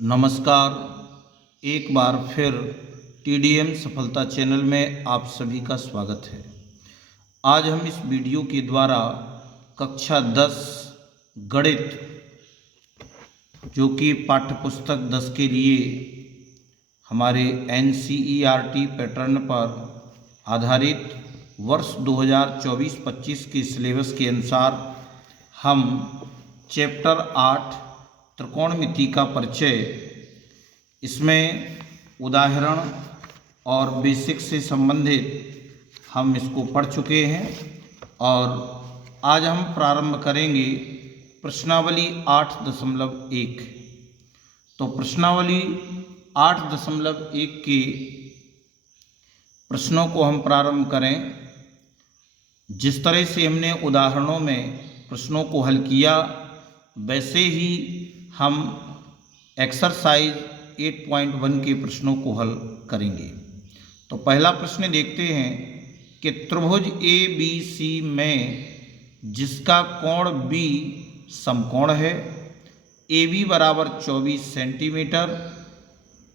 नमस्कार। एक बार फिर टीडीएम सफलता चैनल में आप सभी का स्वागत है। आज हम इस वीडियो के द्वारा कक्षा 10 गणित जो कि पाठ्यपुस्तक 10 के लिए हमारे एनसीईआरटी पैटर्न पर आधारित वर्ष 2024-25 के सिलेबस के अनुसार हम चैप्टर 8 त्रिकोणमिति का परिचय, इसमें उदाहरण और बेसिक से संबंधित हम इसको पढ़ चुके हैं और आज हम प्रारंभ करेंगे प्रश्नावली 8.1। तो प्रश्नावली 8.1 के प्रश्नों को हम प्रारंभ करें। जिस तरह से हमने उदाहरणों में प्रश्नों को हल किया, वैसे ही हम एक्सरसाइज 8.1 के प्रश्नों को हल करेंगे। तो पहला प्रश्न देखते हैं कि त्रिभुज ए बी सी में जिसका कोण बी समकोण है, ए बी बराबर 24 सेंटीमीटर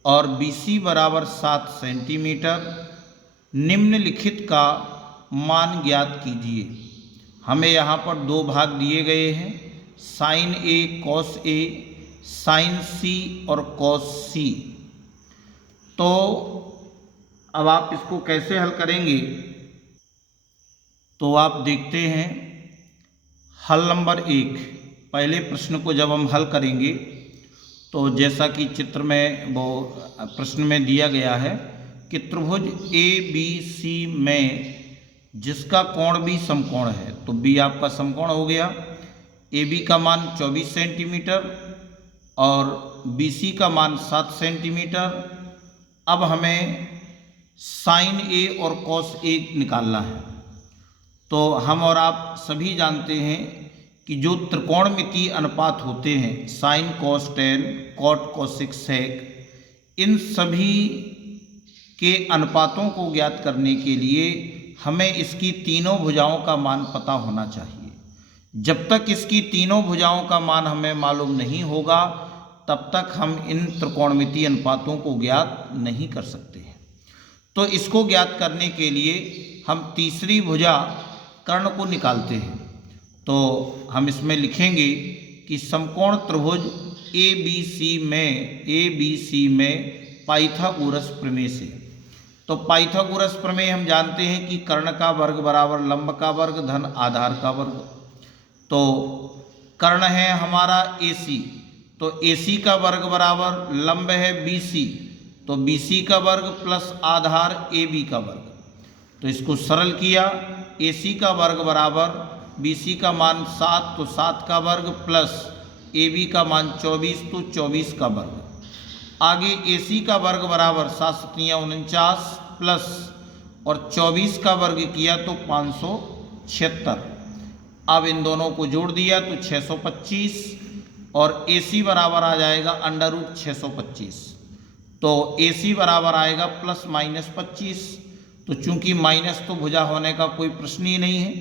और बी सी बराबर 7 सेंटीमीटर, निम्नलिखित का मान ज्ञात कीजिए। हमें यहाँ पर दो भाग दिए गए हैं, sign A cos A, sign सी और कॉस सी। तो अब आप इसको कैसे हल करेंगे, तो आप देखते हैं हल नंबर 1। पहले प्रश्न को जब हम हल करेंगे तो जैसा कि चित्र में वो प्रश्न में दिया गया है कि त्रिभुज ए बी सी में जिसका कोण भी समकोण है, तो बी आपका समकोण हो गया। ए बी का मान 24 सेंटीमीटर और बी सी का मान 7 सेंटीमीटर। अब हमें साइन ए और कॉस ए निकालना है। तो हम और आप सभी जानते हैं कि जो त्रिकोणमितीय अनुपात होते हैं, sine cos tan, cot cosec sec, इन सभी के अनुपातों को ज्ञात करने के लिए हमें इसकी तीनों भुजाओं का मान पता होना चाहिए। जब तक इसकी तीनों भुजाओं का मान हमें मालूम नहीं होगा, तब तक हम इन त्रिकोणमितीय अनुपातों को ज्ञात नहीं कर सकते हैं। तो इसको ज्ञात करने के लिए हम तीसरी भुजा कर्ण को निकालते हैं। तो हम इसमें लिखेंगे कि समकोण त्रिभुज ए बी सी में पाइथागोरस प्रमेय से। तो पाइथागोरस प्रमेय हम जानते हैं कि कर्ण का वर्ग बराबर लंब का वर्ग धन आधार का वर्ग। तो कर्ण है हमारा AC, तो AC का वर्ग बराबर लंब है BC, तो BC का वर्ग प्लस आधार AB का वर्ग। तो इसको सरल किया, AC का वर्ग बराबर BC का मान 7, तो 7 का वर्ग प्लस AB का मान 24, तो 24 का वर्ग। आगे AC का वर्ग बराबर 7 7 49 प्लस और 24 का वर्ग किया तो 576। अब इन दोनों को जोड़ दिया तो 625 और AC बराबर आ जाएगा अंडर रूट 625। तो AC बराबर आएगा प्लस माइनस 25। तो चूंकि माइनस तो भुजा होने का कोई प्रश्न ही नहीं है,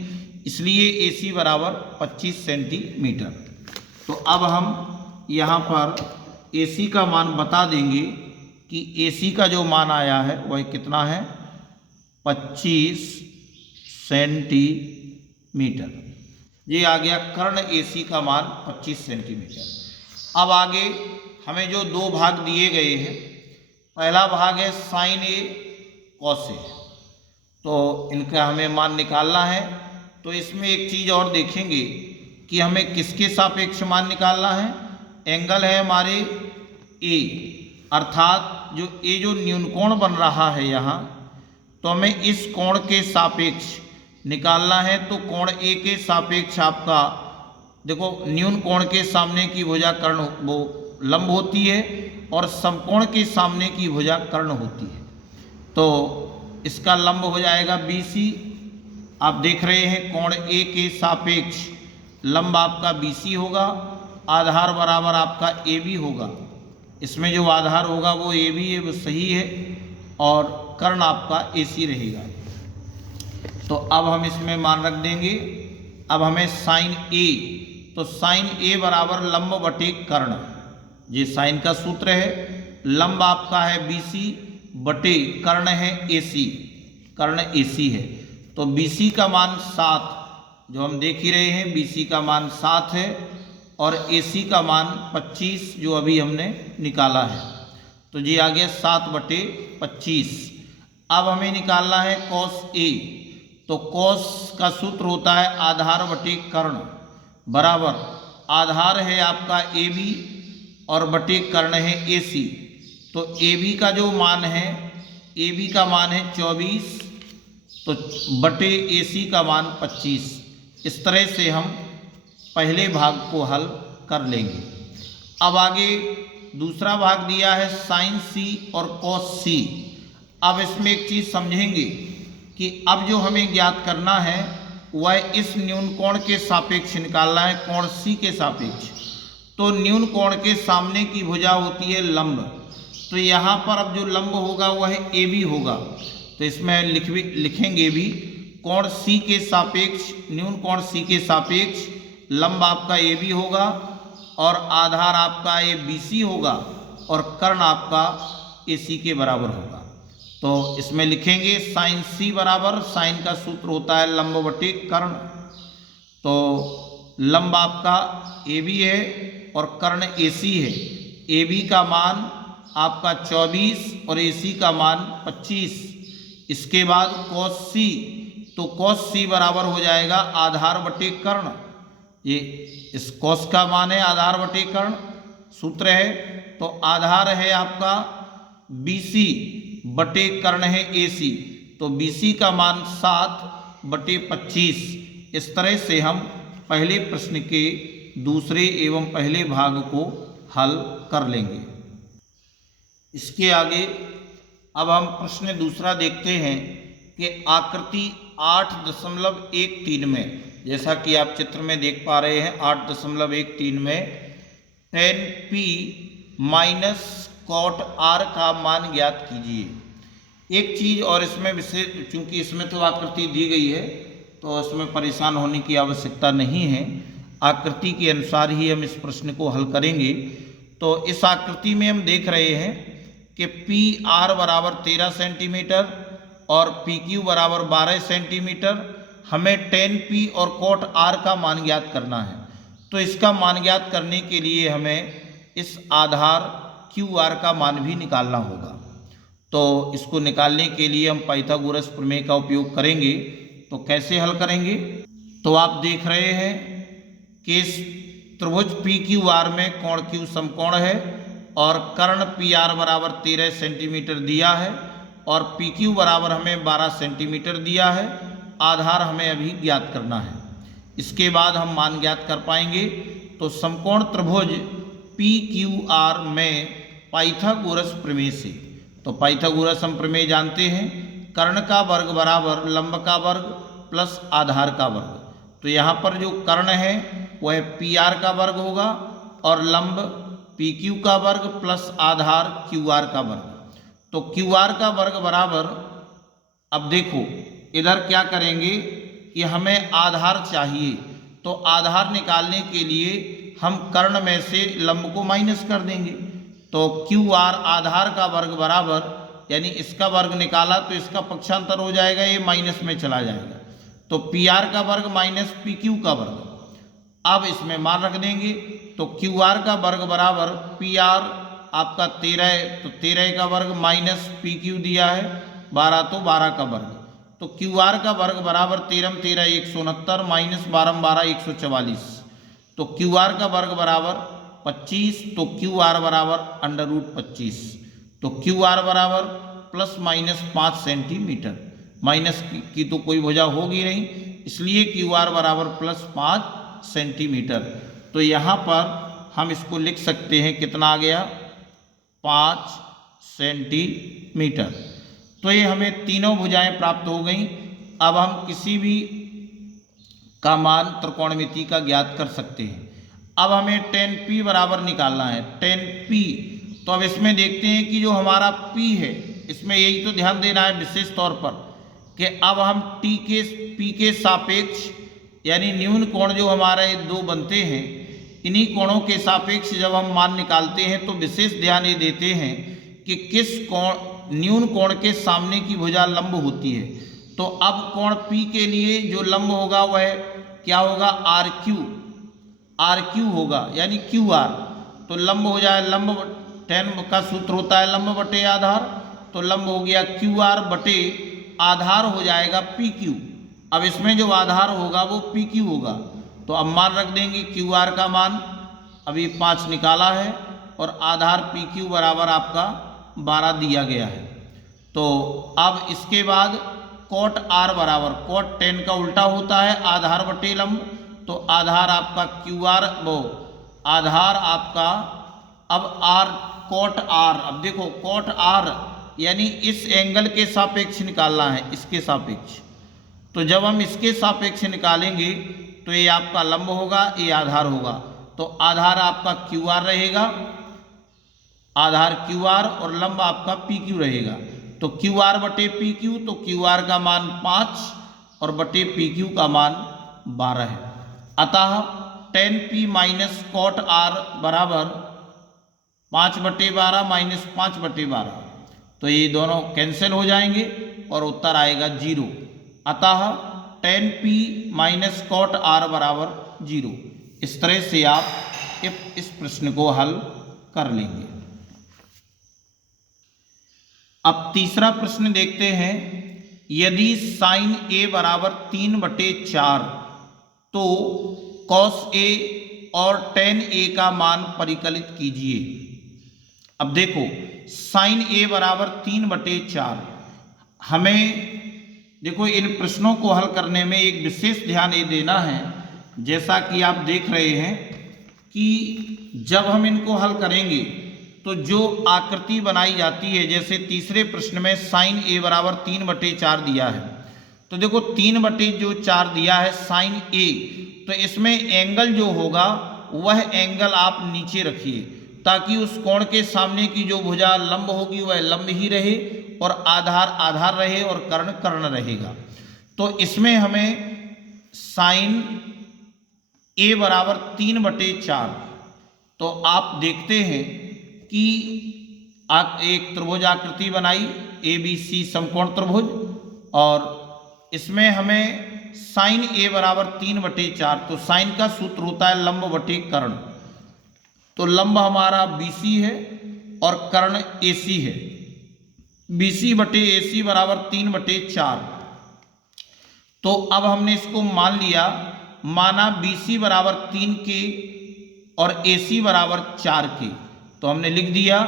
इसलिए AC बराबर 25 सेंटीमीटर। तो अब हम यहाँ पर AC का मान बता देंगे कि AC का जो मान आया है वह कितना है, 25 सेंटीमीटर। ये आ गया कर्ण AC का मान 25 सेंटीमीटर। अब आगे हमें जो दो भाग दिए गए हैं, पहला भाग है साइन ए कॉस ए, तो इनका हमें मान निकालना है। तो इसमें एक चीज़ और देखेंगे कि हमें किसके सापेक्ष मान निकालना है। एंगल है हमारे A, अर्थात जो A जो न्यूनकोण बन रहा है यहाँ, तो हमें इस कोण के सापेक्ष निकालना है। तो कोण A के सापेक्ष आपका देखो, न्यून कोण के सामने की भुजा कर्ण वो लंब होती है और समकोण के सामने की भुजा कर्ण होती है। तो इसका लंब हो जाएगा BC। आप देख रहे हैं कोण A के सापेक्ष लंब आपका BC होगा, आधार बराबर आपका AB होगा। इसमें जो आधार होगा वो AB है, वो सही है, और कर्ण आपका AC रहेगा। तो अब हम इसमें मान रख देंगे। अब हमें साइन A, तो साइन A बराबर लंब बटे कर्ण, ये साइन का सूत्र है। लंब आपका है BC बटे कर्ण है AC, कर्ण AC है। तो BC का मान 7, जो हम देख ही रहे हैं, BC का मान 7 है और AC का मान 25 जो अभी हमने निकाला है। तो ये आ गया 7 बटे 25। अब हमें निकालना है cos A। तो cos का सूत्र होता है आधार बटे कर्ण बराबर आधार है आपका AB और बटे कर्ण है AC। तो AB का जो मान है, AB का मान है 24, तो बटे AC का मान 25। इस तरह से हम पहले भाग को हल कर लेंगे। अब आगे दूसरा भाग दिया है साइन C और cos C। अब इसमें एक चीज़ समझेंगे कि अब जो हमें ज्ञात करना है वह इस न्यून कोण के सापेक्ष निकालना है, कोण C के सापेक्ष। तो न्यून कोण के सामने की भुजा होती है लंब, तो यहाँ पर अब जो लंब होगा वह AB होगा। तो इसमें लिखेंगे भी कोण C के सापेक्ष, न्यून कोण C के सापेक्ष लंब आपका AB होगा और आधार आपका ये BC होगा और कर्ण आपका AC के बराबर होगा। तो इसमें लिखेंगे साइन C बराबर, साइन का सूत्र होता है लंब बटे कर्ण। तो लंब आपका AB है और कर्ण AC है। AB का मान आपका 24 और AC का मान 25। इसके बाद cos C, तो cos C बराबर हो जाएगा आधार बटे कर्ण। ये इस cos का मान है आधार बटे कर्ण, सूत्र है। तो आधार है आपका BC बटे कर्ण है AC। तो BC का मान 7 बटे 25। इस तरह से हम पहले प्रश्न के दूसरे एवं पहले भाग को हल कर लेंगे। इसके आगे अब हम प्रश्न दूसरा देखते हैं कि आकृति 8.13 में, जैसा कि आप चित्र में देख पा रहे हैं, 8.13 में tan P minus cot R का मान ज्ञात कीजिए। एक चीज़ और इसमें विशेष, चूंकि इसमें तो आकृति दी गई है तो इसमें परेशान होने की आवश्यकता नहीं है, आकृति के अनुसार ही हम इस प्रश्न को हल करेंगे। तो इस आकृति में हम देख रहे हैं कि PR बराबर 13 सेंटीमीटर और PQ बराबर 12 सेंटीमीटर। हमें tan P और cot R का मान ज्ञात करना है। तो इसका मान ज्ञात करने के लिए हमें इस आधार QR का मान भी निकालना होगा। तो इसको निकालने के लिए हम पाइथागोरस प्रमेय का उपयोग करेंगे। तो कैसे हल करेंगे? तो आप देख रहे हैं कि इस त्रिभुज PQR में कोण Q समकोण है और कर्ण PR बराबर 13 सेंटीमीटर दिया है और PQ बराबर हमें 12 सेंटीमीटर दिया है। आधार हमें अभी ज्ञात करना है, इसके बाद हम मान ज्ञात कर पाएंगे। तो समकोण त्रिभुज PQR में पाइथागोरस प्रमेय से, तो पाइथागोरस हम प्रमेय जानते हैं, कर्ण का वर्ग बराबर लंब का वर्ग प्लस आधार का वर्ग। तो यहाँ पर जो कर्ण है वह PR का वर्ग होगा और लंब PQ का वर्ग प्लस आधार QR का वर्ग। तो QR का वर्ग बराबर, अब देखो इधर क्या करेंगे कि हमें आधार चाहिए, तो आधार निकालने के लिए हम कर्ण में से लंब को माइनस कर देंगे। तो QR आधार का वर्ग बराबर, यानी इसका वर्ग निकाला तो इसका पक्षांतर हो जाएगा, ये माइनस में चला जाएगा। तो PR का वर्ग माइनस PQ का वर्ग। अब इसमें मान रख देंगे, तो QR का वर्ग बराबर PR आपका 13 है, तो 13 का वर्ग माइनस PQ दिया है 12, तो 12 का वर्ग। तो QR का वर्ग बराबर 13 13 169 माइनस 12 12 144। तो QR का वर्ग बराबर 25, तो QR बराबर √25। तो QR बराबर प्लस माइनस 5 सेंटीमीटर, माइनस की तो कोई भुजा होगी नहीं, इसलिए QR बराबर प्लस 5 सेंटीमीटर। तो यहाँ पर हम इसको लिख सकते हैं, कितना आ गया, 5 सेंटीमीटर। तो ये हमें तीनों भुजाएं प्राप्त हो गई। अब हम किसी भी का मान त्रिकोणमिति का ज्ञात कर सकते हैं। अब हमें tan P बराबर निकालना है, tan P। तो अब इसमें देखते हैं कि जो हमारा P है, इसमें यही तो ध्यान देना है विशेष तौर पर कि अब हम P के सापेक्ष, यानी न्यून कोण जो हमारे दो बनते हैं, इन्हीं कोणों के सापेक्ष जब हम मान निकालते हैं तो विशेष ध्यान ये देते हैं कि किस कोण न्यून कोण के सामने की भुजा लंब होती है। तो अब कोण P के लिए जो लंब होगा वह क्या होगा, आर क्यू होगा, यानी क्यू आर। तो लंब हो जाए, लंब tan का सूत्र होता है लंब बटे आधार, तो लंब हो गया क्यू आर बटे आधार हो जाएगा पी क्यू। अब इसमें जो आधार होगा वो पी क्यू होगा, तो अब मान रख देंगे क्यू आर का मान अभी 5 निकाला है और आधार पी क्यू बराबर आपका 12 दिया गया है। तो अब इसके बाद कोट आर बराबर, कोट tan का उल्टा होता है आधार बटे लंब, तो आधार आपका क्यू आर वो आधार आपका अब आर कोट आर। अब देखो कोट आर यानी इस एंगल के सापेक्ष निकालना है, इसके सापेक्ष। तो जब हम इसके सापेक्ष निकालेंगे तो ये आपका लंब होगा, ये आधार होगा, तो आधार आपका क्यू आर रहेगा, आधार क्यू आर और लंब आपका पी क्यू रहेगा। तो क्यू आर बटे पी क्यू, तो क्यू आर का मान 5 और बटे पी क्यू का मान 12 है। अतः tan P minus cot R बराबर 5/12 माइनस 5/12, तो ये दोनों कैंसिल हो जाएंगे और उत्तर आएगा 0। अतः tan P minus cot R बराबर 0। इस तरह से आप इस प्रश्न को हल कर लेंगे। अब तीसरा प्रश्न देखते हैं। यदि साइन A बराबर 3/4 तो कॉस A और tan A का मान परिकलित कीजिए। अब देखो साइन A बराबर 3/4, हमें देखो इन प्रश्नों को हल करने में एक विशेष ध्यान ये देना है, जैसा कि आप देख रहे हैं कि जब हम इनको हल करेंगे तो जो आकृति बनाई जाती है, जैसे तीसरे प्रश्न में साइन A बराबर 3/4 दिया है, तो देखो 3/4 दिया है साइन A, तो इसमें एंगल जो होगा वह एंगल आप नीचे रखिए ताकि उस कोण के सामने की जो भुजा लंब होगी वह लंब ही रहे और आधार आधार रहे और कर्ण कर्ण रहेगा। तो इसमें हमें साइन A बराबर 3/4, तो आप देखते हैं कि एक त्रिभुज आकृति बनाई ABC समकोण त्रिभुज, और इसमें हमें साइन A बराबर 3/4, तो साइन का सूत्र होता है लंब बटे कर्ण। तो लंब हमारा BC है और कर्ण AC है। BC बटे AC बराबर 3/4। तो अब हमने इसको मान लिया, माना BC बराबर 3 के और AC बराबर 4 के, तो हमने लिख दिया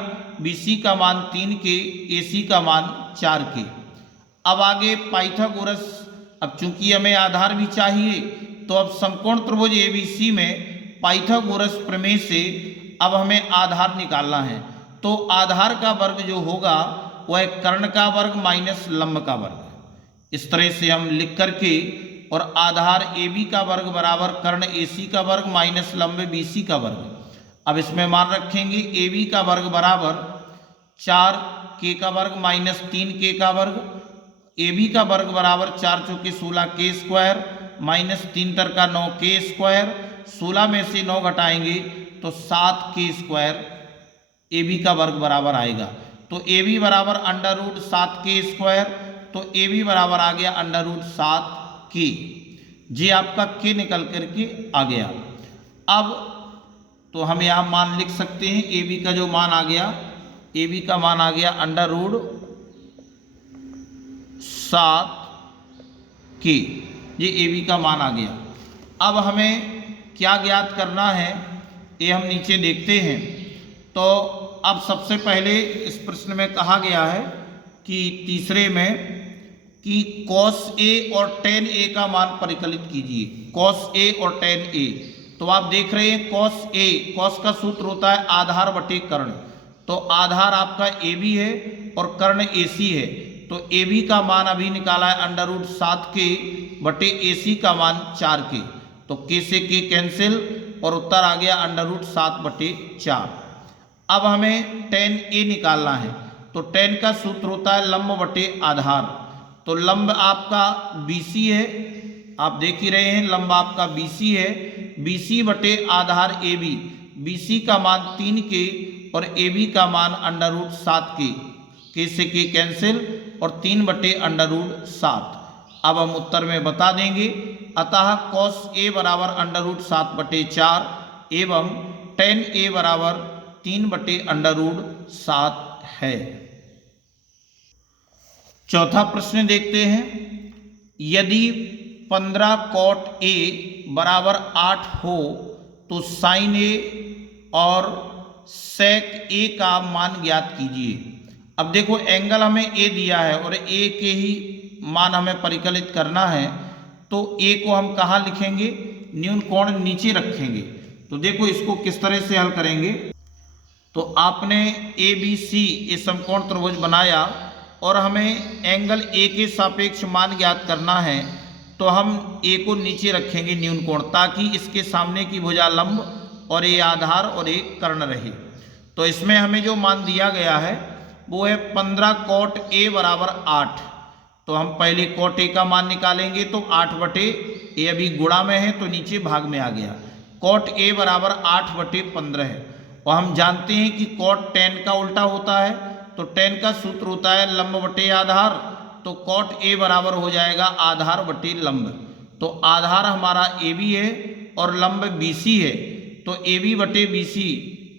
BC का मान 3 के, AC का मान 4 के। अब आगे पाइथागोरस, अब चूंकि हमें आधार भी चाहिए तो अब समकोण त्रिभुज ABC में पाइथागोरस प्रमेय से अब हमें आधार निकालना है। तो आधार का वर्ग जो होगा वह कर्ण का वर्ग माइनस लंब का वर्ग। इस तरह से हम लिख करके, और आधार AB का वर्ग बराबर कर्ण AC का वर्ग माइनस लंब BC का वर्ग। अब इसमें मान रखेंगे AB का वर्ग बराबर 4K का वर्ग माइनस 3K का वर्ग, AB का वर्ग बराबर 4 चौके 16 K स्क्वायर माइनस 3 का 9K स्क्वायर, 16 में से 9 घटाएंगे तो 7K स्क्वायर AB का वर्ग बराबर आएगा। तो AB बराबर √7K स्क्वायर, तो AB बराबर आ गया √7K। जी आपका K निकल करके आ गया। अब तो हम यहाँ मान लिख सकते हैं AB का जो मान आ गया, AB का मान आ गया √7K, ये AB का मान आ गया। अब हमें क्या ज्ञात करना है ये हम नीचे देखते हैं। तो अब सबसे पहले इस प्रश्न में कहा गया है कि तीसरे में कि cos A और tan A का मान परिकलित कीजिए, cos A और tan A। तो आप देख रहे हैं cos A, cos का सूत्र होता है आधार बटे कर्ण, तो आधार आपका AB है और कर्ण AC है। तो AB का मान अभी निकाला है √7K बटे AC का मान 4K, तो K से K कैंसिल और उत्तर आ गया √7/4। अब हमें tan A निकालना है, तो tan का सूत्र होता है लंब बटे आधार। तो लंब आपका BC है, आप देख ही रहे हैं लंब आपका BC है, BC बटे आधार AB, BC का मान 3K और AB का मान √7K, K से K कैंसिल और 3 बटे √7। अब हम उत्तर में बता देंगे, अतः cos A बराबर √7 बटे 4 एवं tan A बराबर 3 बटे √7 है। चौथा प्रश्न देखते हैं, यदि 15 cot A बराबर 8 हो तो sin A और sec A का मान ज्ञात कीजिए। अब देखो एंगल हमें A दिया है और A के ही मान हमें परिकलित करना है, तो A को हम कहाँ लिखेंगे, न्यून कोण नीचे रखेंगे। तो देखो इसको किस तरह से हल करेंगे। तो आपने ABC ये समकोण त्रिभुज बनाया और हमें एंगल A के सापेक्ष मान ज्ञात करना है, तो हम A को नीचे रखेंगे न्यून कोण, ताकि इसके सामने की भुजा लंब और A आधार और A कर्ण रहे। तो इसमें हमें जो मान दिया गया है वो है 15 cot A बराबर 8। तो हम पहले cot A का मान निकालेंगे, तो 8 बटे A अभी गुणा में है तो नीचे भाग में आ गया, cot A बराबर 8 बटे 15 है। और हम जानते हैं कि cot tan का उल्टा होता है, तो tan का सूत्र होता है लंब बटे आधार, तो cot A बराबर हो जाएगा आधार बटे लंब। तो आधार हमारा AB है और लंब BC है, तो AB बटे BC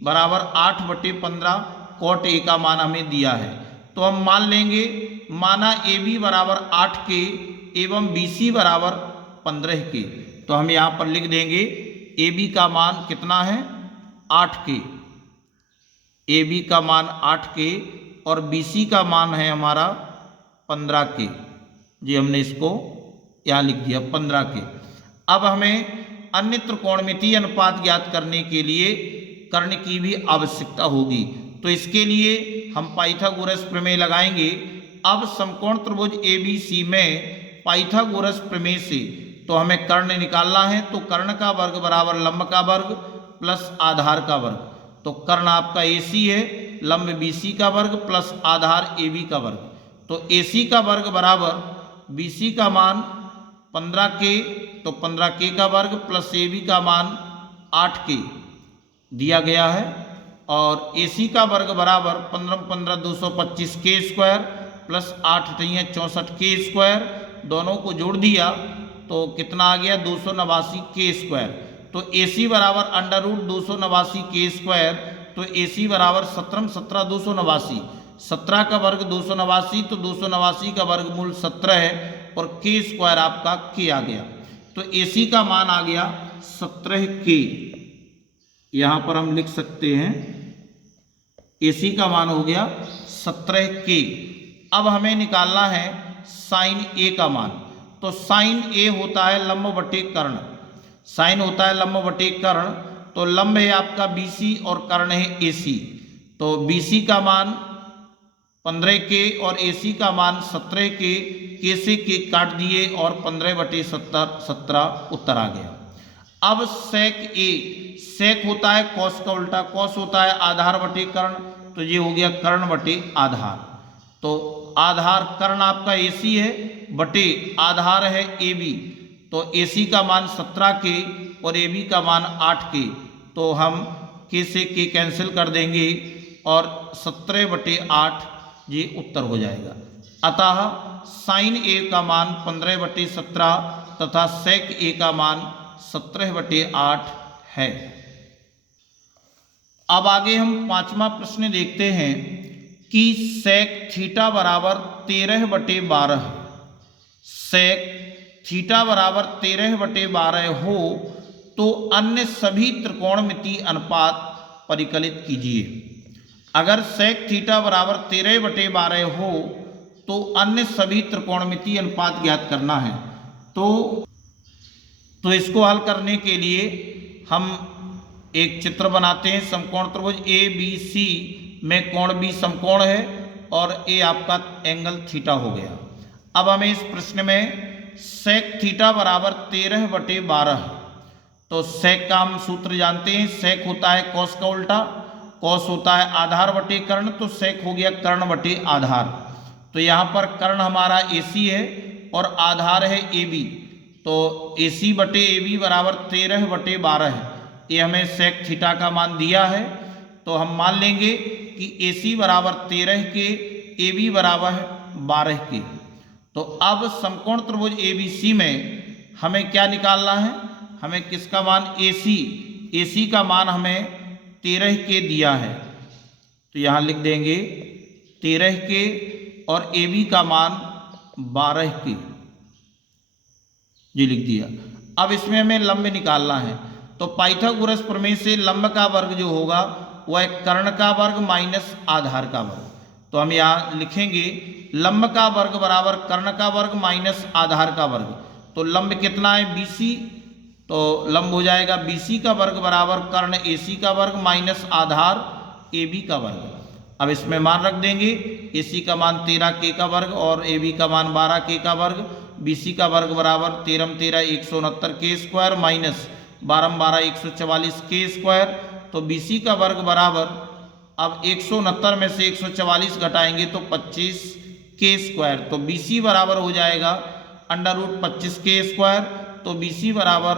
बराबर 8 बटे 15 cot A का मान हमें दिया है। तो हम मान लेंगे, माना AB बराबर 8K एवं BC बराबर 15K। तो हम यहाँ पर लिख देंगे AB का मान कितना है, 8K, AB का मान 8K और BC का मान है हमारा 15K। जी हमने इसको यहाँ लिख दिया 15K। अब हमें अन्य त्रिकोणमितीय अनुपात ज्ञात करने के लिए कर्ण की भी आवश्यकता होगी, तो इसके लिए हम पाइथागोरस प्रमेय लगाएंगे। अब समकोण त्रिभुज ABC में पाइथागोरस प्रमेय से तो हमें कर्ण निकालना है, तो कर्ण का वर्ग बराबर लंब का वर्ग प्लस आधार का वर्ग। तो कर्ण आपका AC है, लंब BC का वर्ग प्लस आधार AB का वर्ग। तो AC का वर्ग बराबर BC का मान 15K, तो 15K का वर्ग प्लस AB का मान 8K दिया गया है, और AC का वर्ग बराबर 15 15 225 K square plus 8 64 K square, दोनों को जोड़ दिया तो कितना आ गया 289 K स्क्वायर। तो AC बराबर √289 K स्क्वायर, तो AC बराबर 17 17 289, 17 का वर्ग 289, तो 289 का वर्गमूल 17 है और K स्क्वायर आपका K आ गया। तो AC का मान आ गया 17K, यहाँ पर हम लिख सकते हैं AC का मान हो गया 17K। अब हमें निकालना है sin A का मान। तो sin A होता है लंब बटे कर्ण, sin होता है लंब बटे कर्ण, तो लंब है आपका BC और कर्ण है AC। तो BC का मान 15K और AC का मान 17K, K से K काट दिए और 15 बटे 17 उत्तर आ गया। अब sec A, sec होता है cos का उल्टा, cos होता है आधार बटे कर्ण, तो ये हो गया कर्ण बटे आधार। तो आधार कर्ण आपका AC है बटे आधार है AB, तो AC का मान 17K और AB का मान 8K, तो हम K से K कैंसिल कर देंगे और 17 बटे 8 ये उत्तर हो जाएगा। अतः sin A का मान 15 बटे 17 तथा sec A का मान 17 बटे 8 है। अब आगे हम पांचवा प्रश्न देखते हैं कि sec थीटा बराबर 13 बटे 12, sec थीटा बराबर 13 बटे 12 हो तो अन्य सभी त्रिकोणमितीय अनुपात परिकलित कीजिए। अगर sec थीटा बराबर 13 बटे 12 हो तो अन्य सभी त्रिकोणमितीय अनुपात ज्ञात करना है। तो इसको हल करने के लिए हम एक चित्र बनाते हैं। समकोण त्रिभुज ABC में कोण B समकोण है और A आपका एंगल थीटा हो गया। अब हमें इस प्रश्न में sec थीटा बराबर 13 बटे 12, तो sec का हम सूत्र जानते हैं, sec होता है cos का उल्टा, cos होता है आधार बटे कर्ण, तो sec हो गया कर्ण बटे आधार। तो यहाँ पर कर्ण हमारा AC है और आधार है AB, तो AC बटे AB बराबर 13 बटे 12 है। ये हमें सेक थीटा का मान दिया है, तो हम मान लेंगे कि AC बराबर 13 के, AB बराबर 12 के। तो अब समकोण त्रिभुज ABC में हमें क्या निकालना है, हमें किसका मान AC का मान हमें 13 के दिया है, तो यहाँ लिख देंगे 13 के और AB का मान 12 के, जी लिख दिया। अब इसमें हमें लंब निकालना है, तो पाइथागोरस प्रमेय से लंब का वर्ग जो होगा वह कर्ण का वर्ग माइनस आधार का वर्ग। तो हम यहाँ लिखेंगे लंब का वर्ग बराबर कर्ण का वर्ग माइनस आधार का वर्ग। तो लंब कितना है BC, तो लंब हो जाएगा BC का वर्ग बराबर कर्ण AC का वर्ग माइनस आधार AB का वर्ग। अब इसमें मान रख देंगे, AC का मान 13 के का वर्ग और AB का मान 12 के का वर्ग। BC का वर्ग बराबर 13 13 169 के स्क्वायर माइनस 12 12 144 के स्क्वायर। तो BC का वर्ग बराबर, अब 169 में से 144 घटाएंगे तो 25 के स्क्वायर। तो BC बराबर हो जाएगा √25 के स्क्वायर। तो BC बराबर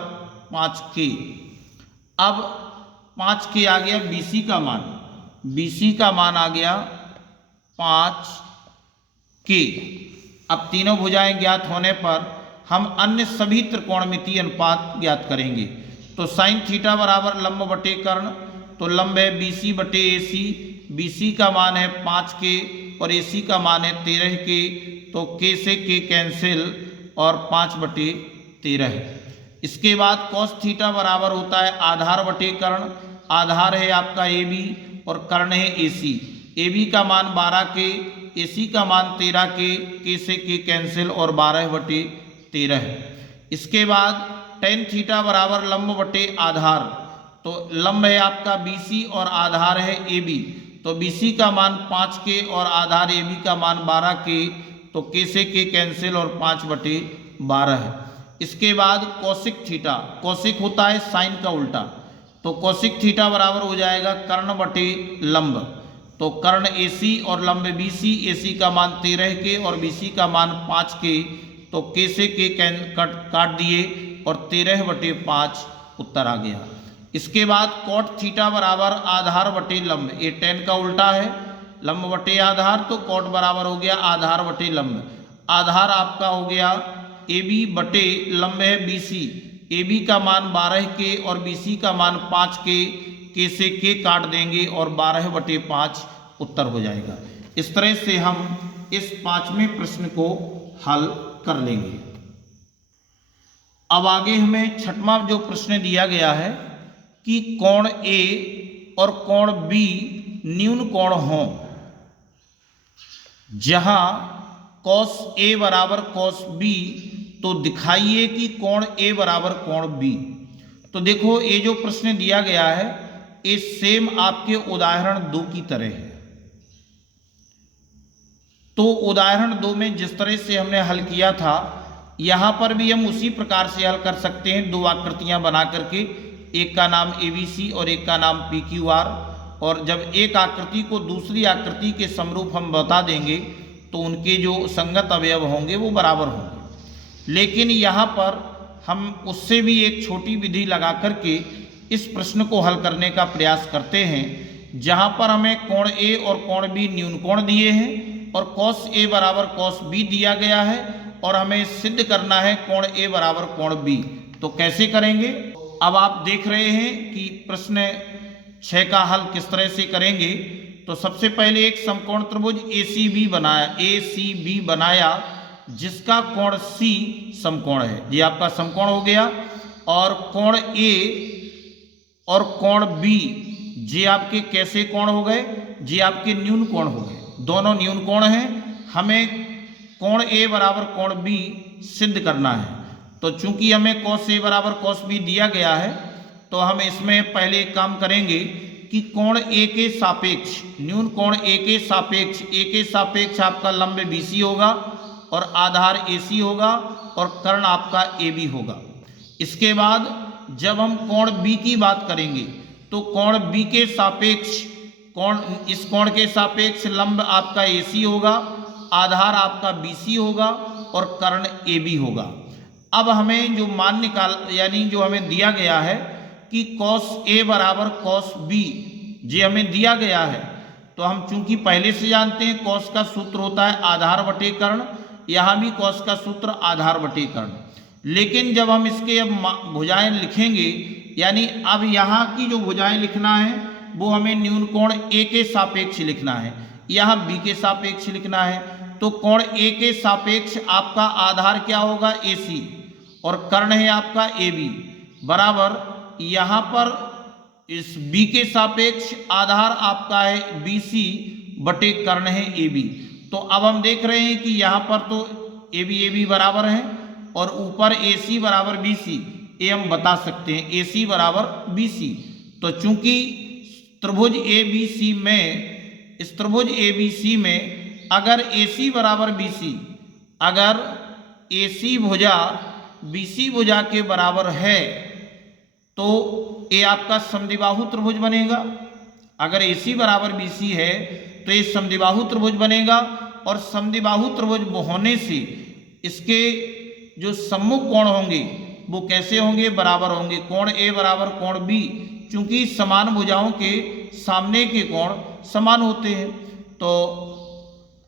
5 के। अब 5 के आ गया BC का मान, BC का मान आ गया 5 के। अब तीनों भुजाएं ज्ञात होने पर हम अन्य सभी त्रिकोणमितीय अनुपात ज्ञात करेंगे। तो साइन थीटा बराबर लंब बटे कर्ण, तो लंब है BC बटे AC, BC का मान है 5 के और AC का मान है 13 के। तो K से K कैंसिल और 5 बटे 13 है। इसके बाद कॉस थीटा बराबर होता है आधार बटे कर्ण। आधार है आपका AB और कर्ण है AC। AB का मान 12 के, AC का मान 13 के, K से K कैंसिल और 12 बटे 13 है। इसके बाद टेन थीटा बराबर लंब बटे आधार। तो लंब है आपका BC और आधार है AB। तो BC का मान 5 के और आधार AB का मान 12 के। तो K से K कैंसिल और 5 बटे 12 है। इसके बाद कौशिक थीटा, कौशिक होता है साइन का उल्टा। तो कौशिक थीटा बराबर हो जाएगा कर्ण बटे लंब। तो कर्ण AC और लंब BC, AC का मान 13 के और BC का मान 5 के। तो K से K काट दिए और 13 बटे 5 उत्तर आ गया। इसके बाद कॉट थीटा बराबर आधार बटे लंब। ये टेन का उल्टा है, लंब बटे आधार, तो कॉट बराबर हो गया आधार बटे लंब। आधार आपका हो गया AB बटे लंब है BC। AB का मान 12 के और BC का मान 5 के। K से K काट देंगे और 12 बटे 5 उत्तर हो जाएगा। इस तरह से हम इस 5वें प्रश्न को हल कर लेंगे। अब आगे हमें छठवां जो प्रश्न दिया गया है कि कोण A और कोण B न्यून कोण हों, जहां cos A बराबर cos B, तो दिखाइए कि कोण A बराबर कोण B। तो देखो ये जो प्रश्न दिया गया है ये सेम आपके उदाहरण 2 की तरह है। तो उदाहरण 2 में जिस तरह से हमने हल किया था, यहाँ पर भी हम उसी प्रकार से हल कर सकते हैं। 2 आकृतियां बना करके, एक का नाम ABC और एक का नाम PQR। और जब एक आकृति को दूसरी आकृति के समरूप हम बता देंगे तो उनके जो संगत अवयव होंगे वो बराबर होंगे। लेकिन यहाँ पर हम उससे भी एक छोटी विधि लगा करके इस प्रश्न को हल करने का प्रयास करते हैं, जहाँ पर हमें कोण A और कोण B न्यून कोण दिए हैं और cos A बराबर cos B दिया गया है और हमें सिद्ध करना है कोण A बराबर कोण B। तो कैसे करेंगे, अब आप देख रहे हैं कि प्रश्न 6 का हल किस तरह से करेंगे। तो सबसे पहले एक समकोण त्रिभुज ACB बनाया जिसका कोण C समकोण है। ये आपका समकोण हो गया। और कोण A और कोण B ये आपके कैसे कोण हो गए, ये आपके न्यून कोण हो गए। दोनों न्यून कोण हैं। हमें कोण A बराबर कोण B सिद्ध करना है। तो चूंकि हमें cos A बराबर cos B दिया गया है, तो हम इसमें पहले एक काम करेंगे कि कोण A के सापेक्ष, न्यून कोण A के सापेक्ष आपका लंब BC होगा और आधार AC होगा और कर्ण आपका AB होगा। इसके बाद जब हम कोण B की बात करेंगे तो कोण B के सापेक्ष, इस कोण के सापेक्ष लंब आपका AC होगा, आधार आपका BC होगा और कर्ण AB होगा। अब हमें जो मान निकाल यानी जो हमें दिया गया है कि cos A बराबर cos B, ये हमें दिया गया है। तो हम चूंकि पहले से जानते हैं cos का सूत्र होता है आधार बटे कर्ण, यहाँ भी cos का सूत्र आधार बटे कर्ण, लेकिन जब हम इसके अब भुजाएं लिखेंगे, यानी अब यहाँ की जो भुजाएं लिखना है वो हमें न्यून कोण A के सापेक्ष लिखना है, यहाँ B के सापेक्ष लिखना है। तो कोण A के सापेक्ष आपका आधार क्या होगा AC, और कर्ण है आपका AB, बराबर यहाँ पर इस B के सापेक्ष आधार आपका है BC बटे कर्ण है AB। तो अब हम देख रहे हैं कि यहाँ पर तो AB बराबर है और ऊपर AC बराबर BC, ये हम बता सकते हैं AC बराबर BC। तो चूंकि त्रिभुज ABC में, इस त्रिभुज ABC में अगर AC बराबर BC, अगर AC भुजा BC भुजा के बराबर है तो ये आपका समद्विबाहु त्रिभुज बनेगा। अगर AC बराबर BC है तो ये समद्विबाहु त्रिभुज बनेगा, और समद्विबाहु त्रिभुज होने से इसके जो सम्मुख कोण होंगे वो कैसे होंगे, बराबर होंगे। कोण A बराबर कोण B, चूंकि समान भुजाओं के सामने के कोण समान होते हैं। तो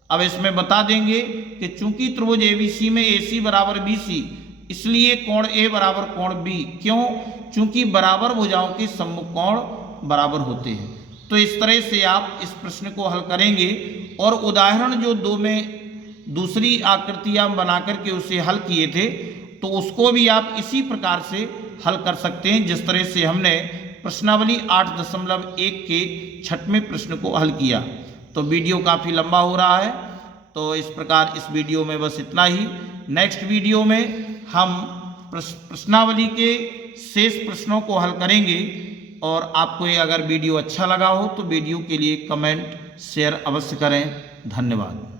अब इसमें बता देंगे कि चूंकि त्रिभुज ABC में AC बराबर BC, इसलिए कोण A बराबर कोण B। क्यों? चूंकि बराबर भुजाओं के सम्मुख कोण बराबर होते हैं। तो इस तरह से आप इस प्रश्न को हल करेंगे, और उदाहरण जो 2 में दूसरी आकृतियां बना करके उसे हल किए थे, तो उसको भी आप इसी प्रकार से हल कर सकते हैं जिस तरह से हमने प्रश्नावली 8.1 के 6वें प्रश्न को हल किया। तो वीडियो काफ़ी लंबा हो रहा है, तो इस प्रकार इस वीडियो में बस इतना ही। नेक्स्ट वीडियो में हम प्रश्नावली के शेष प्रश्नों को हल करेंगे, और आपको ये अगर वीडियो अच्छा लगा हो तो वीडियो के लिए कमेंट शेयर अवश्य करें। धन्यवाद।